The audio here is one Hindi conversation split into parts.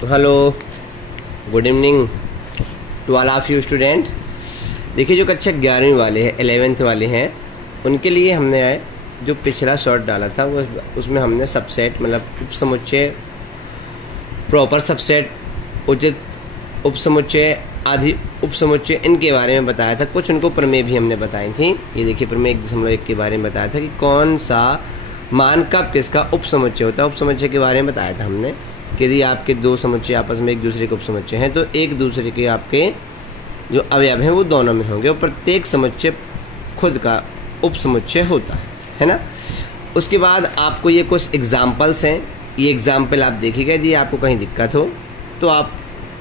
Hello, good evening to all of you student. देखिए, जो कक्षा 11वीं वाले हैं, 11th वाले हैं, उनके लिए हमने जो पिछला शॉर्ट डाला था वो उसमें हमने सबसेट मतलब उपसमुच्चय, प्रॉपर सबसेट, उचित उपसमुच्चय, आदि उपसमुच्चय, इनके बारे में बताया था। कुछ उनको प्रमेय भी हमने बताई थी। ये देखिए, प्रमेय 1.1 के बारे में बताया था कि कौन सा मान कब किसका उपसमुच्चय होता है। उपसमुच्चय के बारे में बताया था हमने कि यदि आपके दो समुच्चय आपस में एक दूसरे के उपसमुच्चय हैं तो एक दूसरे के आपके जो अवयव हैं वो दोनों में होंगे और प्रत्येक समुच्चय खुद का उपसमुच्चय होता है ना। उसके बाद आपको ये कुछ एग्जाम्पल्स हैं, ये एग्जाम्पल आप देखिएगा। यदि आपको कहीं दिक्कत हो तो आप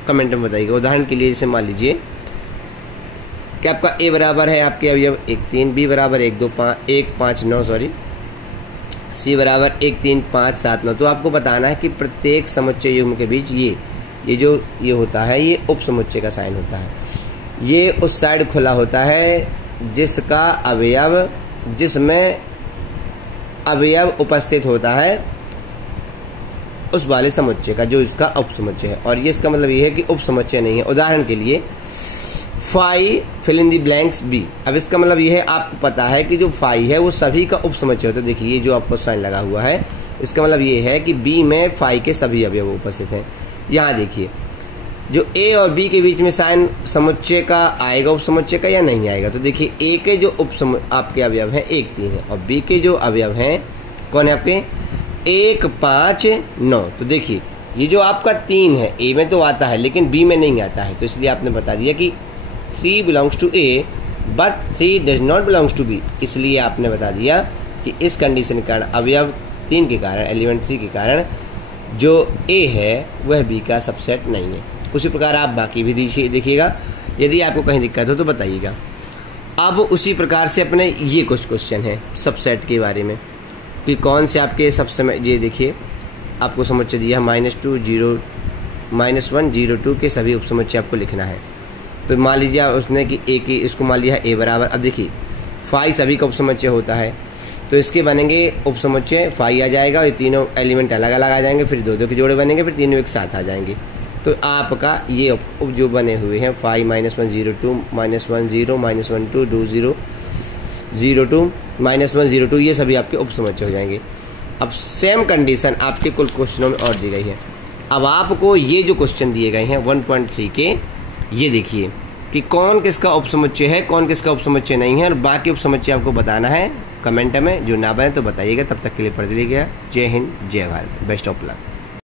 कमेंट में बताइएगा। उदाहरण के लिए जैसे मान लीजिए कि आपका ए बराबर है आपके अवयव 1 3, बी बराबर 1 2 5 1 5 9 सॉरी, सी बराबर 1 3 5 7 9। तो आपको बताना है कि प्रत्येक समुच्चय युग्म के बीच ये होता है, ये उपसमुच्चय का साइन होता है। ये उस साइड खुला होता है जिसका अवयव, जिसमें अवयव उपस्थित होता है उस वाले समुच्चय का, जो इसका उपसमुच्चय है। और ये इसका मतलब ये है कि उपसमुच्चय नहीं है। उदाहरण के लिए फाई fill in the blanks B. अब इसका मतलब ये है, आपको पता है कि जो फाई है वो सभी का उपसमुच्चय होता है। देखिए, ये जो आपको साइन लगा हुआ है, इसका मतलब ये है कि बी में फाई के सभी अवयव उपस्थित हैं। यहाँ देखिए, जो ए और बी के बीच में साइन समुच्चय का आएगा, उपसमुच्चय का, या नहीं आएगा। तो देखिए, ए के जो आपके अवयव हैं 1 3 है और बी के जो अवयव हैं कौन है आपके 1 5 9। तो देखिए, ये जो आपका 3 है ए में तो आता है लेकिन बी में नहीं आता है, तो इसलिए आपने बता दिया कि 3 belongs to A but 3 does not belongs to B. इसलिए आपने बता दिया कि इस कंडीशन के कारण, अवयव 3 के कारण, एलिमेंट 3 के कारण जो ए है वह बी का सबसेट नहीं है। उसी प्रकार आप बाकी भी देखिएगा। यदि आपको कहीं दिक्कत हो तो बताइएगा। अब उसी प्रकार से अपने ये कुछ क्वेश्चन है सबसेट के बारे में कि कौन से आपके सबसे, ये देखिए आपको समुच्चय दिया -2 0 -1 0 2 के सभी उपसमुच्चय आपको लिखना है। तो मान लीजिए उसने कि ए की, इसको मान लिया ए बराबर, अब देखिए फाई सभी का उपसमुच्चय होता है तो इसके बनेंगे उपसमुच्चय, फाई आ जाएगा और ये तीनों एलिमेंट अलग अलग आ जाएंगे, फिर 2 2 के जोड़े बनेंगे, फिर तीनों एक साथ आ जाएंगे। तो आपका ये उप जो बने हुए हैं फाई -1 0 2 -1 0 -1 2 2 0 0 2 -1 0 2, ये सभी आपके उपसमुच्चय हो जाएंगे। अब सेम कंडीशन आपके कुल क्वेश्चनों में और दी गई है। अब आपको ये जो क्वेश्चन दिए गए हैं 1.3 के, ये देखिए कि कौन किसका उपसमुच्चय है, कौन किसका उपसमुच्चय नहीं है, और बाकी उपसमुच्चय आपको बताना है कमेंट में। जो ना बने तो बताइएगा। तब तक के लिए पढ़ लीजिएगा। जय हिंद, जय भारत, बेस्ट ऑफ लक।